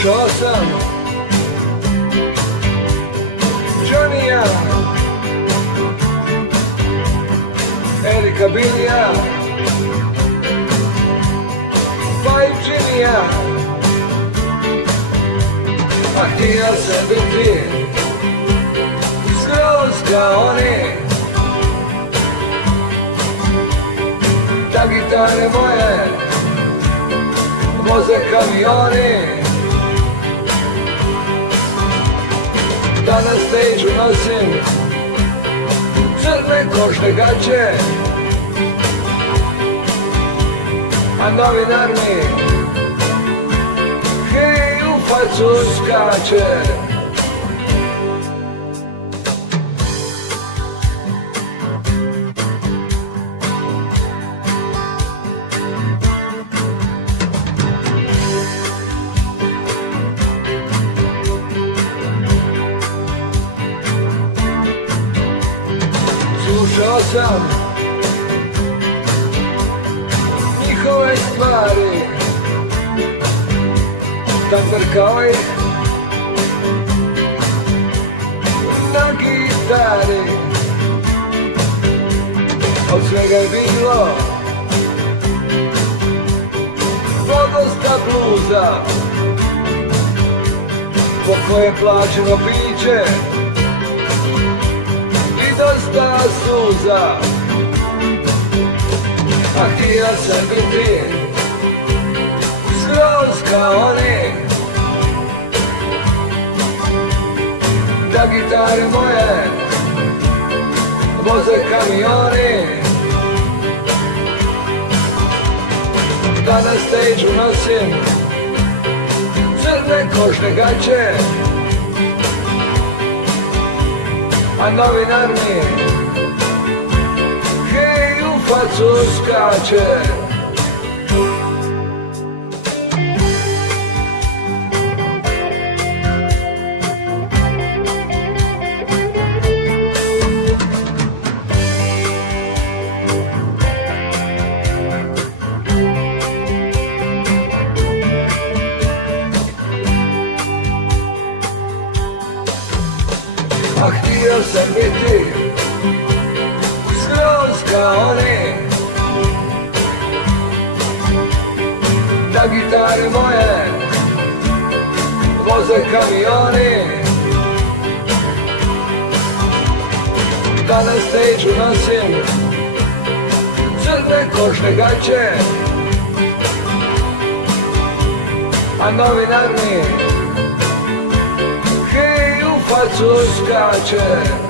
Slušao sam Johnnija, Erika Bilija, pa i Johnnija. A htio sam biti skroz kao oni, da gitare moje voze kamioni, da na stage nosim crne košne gaće, a novinar mi hej u facu skače. Slušao sam njihove stvari, tantrkao ih na gitari. Od svega je bilo podosta bluza, po koje plaćeno piće i dosta suza. A htio sam biti skroz kao oni, da gitare moje voze kamioni, da na stage nosim crne košne gaće, a novinar mi hej u facu skače. A htio sam biti skroz kao oni, da gitare moje voze kamioni, da na stage nosim crne košne gaće, a novinar mi hej u facu skače.